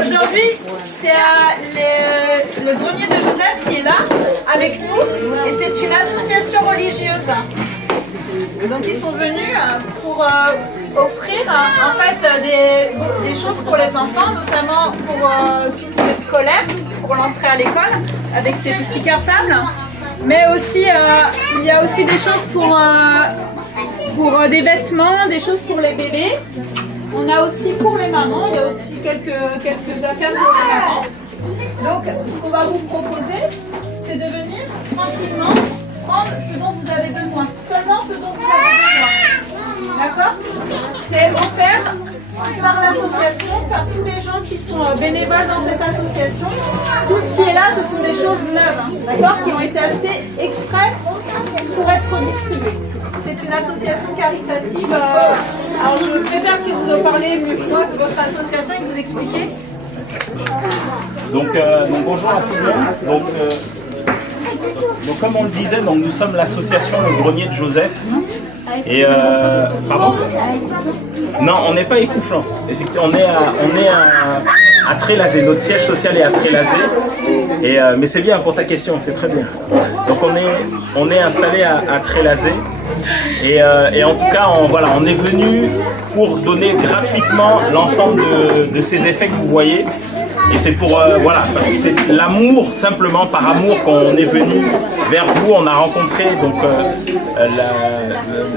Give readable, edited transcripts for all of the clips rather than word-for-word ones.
Aujourd'hui, c'est le grenier de Joseph qui est là avec nous et c'est une association religieuse. Donc ils sont venus pour offrir en fait des choses pour les enfants, notamment pour tout ce qui est scolaire, pour l'entrée à l'école avec ces petits cartables. Mais aussi il y a aussi des choses pour des vêtements, des choses pour les bébés. On a aussi pour les mamans, il y a aussi quelques affaires pour les mamans. Donc, ce qu'on va vous proposer, c'est de venir tranquillement prendre ce dont vous avez besoin. Seulement ce dont vous avez besoin. D'accord? C'est offert par l'association, par tous les gens qui sont bénévoles dans cette association. Tout ce qui est là, ce sont des choses neuves, d'accord? Qui ont été achetées exprès pour être distribuées. C'est une association caritative. Alors je préfère que vous en parlez mieux que moi de votre association et que vous expliquez. Donc bonjour à tout le monde. Donc comme on le disait, donc, nous sommes l'association Le Grenier de Joseph. Et pardon? Non, on n'est pas Écouflant. Effectivement, on est à Trélazé. Notre siège social est à Trélazé. Mais c'est bien pour ta question, c'est très bien. Donc on est installé à Trélazé. Et en tout cas, on est venu pour donner gratuitement l'ensemble de ces effets que vous voyez. Et c'est pour, parce que c'est l'amour, simplement par amour qu'on est venu vers vous. On a rencontré donc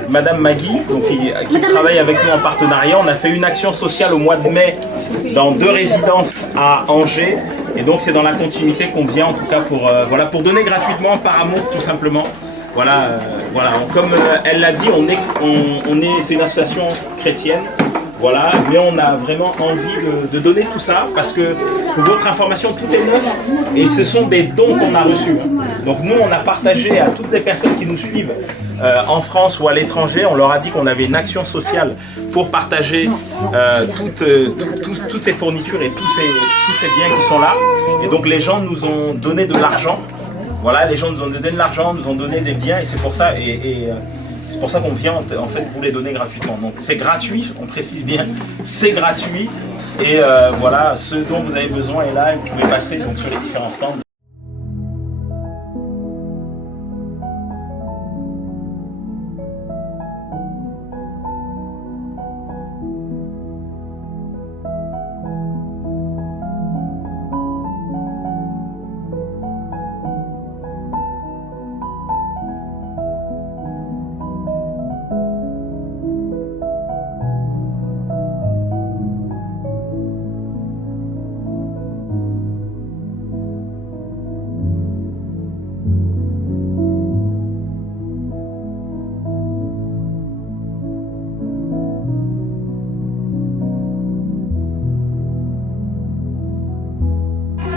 Madame Maggie, donc, qui travaille avec nous en partenariat. On a fait une action sociale au mois de mai dans 2 résidences à Angers. Et donc c'est dans la continuité qu'on vient en tout cas pour donner gratuitement par amour tout simplement. Comme elle l'a dit, c'est une association chrétienne. Voilà, mais on a vraiment envie de donner tout ça parce que pour votre information, tout est neuf et ce sont des dons qu'on a reçus. Donc nous, on a partagé à toutes les personnes qui nous suivent en France ou à l'étranger, on leur a dit qu'on avait une action sociale pour partager toutes ces fournitures et tous ces biens qui sont là. Et donc les gens nous ont donné de l'argent. Voilà, les gens nous ont donné de l'argent, nous ont donné des biens et c'est pour ça. C'est pour ça qu'on vient en fait vous les donner gratuitement. Donc c'est gratuit, on précise bien, c'est gratuit. Et ce dont vous avez besoin est là et vous pouvez passer donc, sur les différents stands.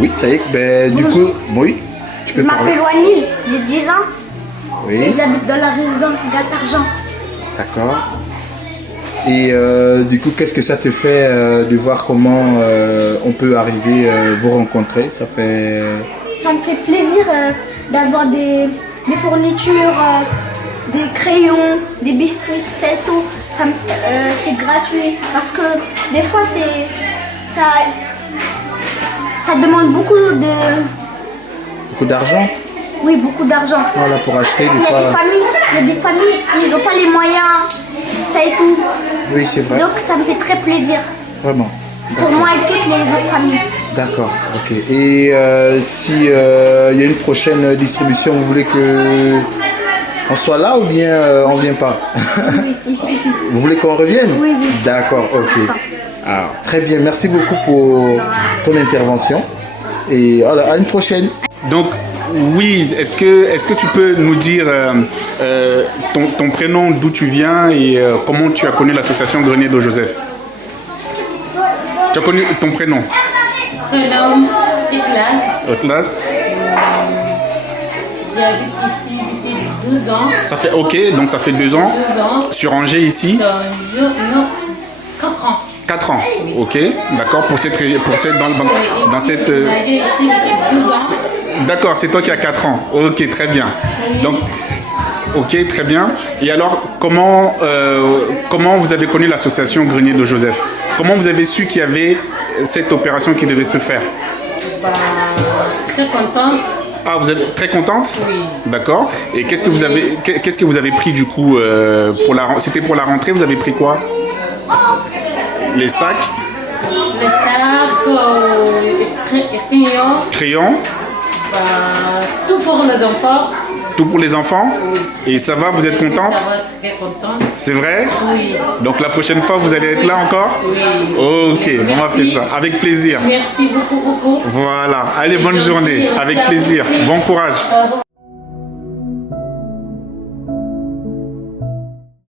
Oui, ça y est, du coup, oui, tu peux parler. Je m'appelle Wanil, j'ai 10 ans. Oui. Et j'habite dans la résidence Gatargent. D'accord. Et du coup, qu'est-ce que ça te fait de voir comment on peut arriver vous rencontrer? Ça me fait plaisir d'avoir des fournitures, des crayons, des biscuits, et tout. C'est gratuit parce que des fois ça demande beaucoup d'argent. Oui, beaucoup d'argent. Voilà, pour acheter Il y a des familles, ils n'ont pas les moyens, ça et tout. Oui, c'est vrai. Donc ça me fait très plaisir. Vraiment. Pour moi et toutes les autres familles. D'accord, ok. Et si il y a une prochaine distribution, vous voulez que on soit là ou bien on vient pas? Oui, ici. Vous voulez qu'on revienne? Oui. D'accord, ok. Alors, très bien, merci beaucoup pour ton intervention. Et voilà, à une prochaine. Donc, oui, est-ce que tu peux nous dire ton prénom, d'où tu viens et comment tu as connu l'association Grenier de Joseph? Tu as connu ton prénom? Prénom, Iklas. Iklas. J'habite ici depuis 12 ans. Ça fait, ok, donc ça fait 2 ans. 2 ans. Sur Angers ici? Non, 4 ans. 4 ans, ok, d'accord, dans cette... D'accord, c'est toi qui as 4 ans, ok, très bien. Donc, Ok, très bien. Et alors, comment vous avez connu l'association Grenier de Joseph? Comment vous avez su qu'il y avait cette opération qui devait se faire? Très contente. Ah, vous êtes très contente? Oui. D'accord. Et qu'est-ce que vous avez pris du coup c'était pour la rentrée, vous avez pris quoi? Les sacs? Les sacs, Crayons? tout pour les enfants. Tout pour les enfants? Et ça va, vous êtes contente? Ça va, très contente. C'est vrai? Oui. Donc la prochaine fois, vous allez être là encore? Oui. Ok, on va faire ça. Avec plaisir. Merci beaucoup, beaucoup. Voilà. Allez, bonne journée. Avec plaisir. Bon courage.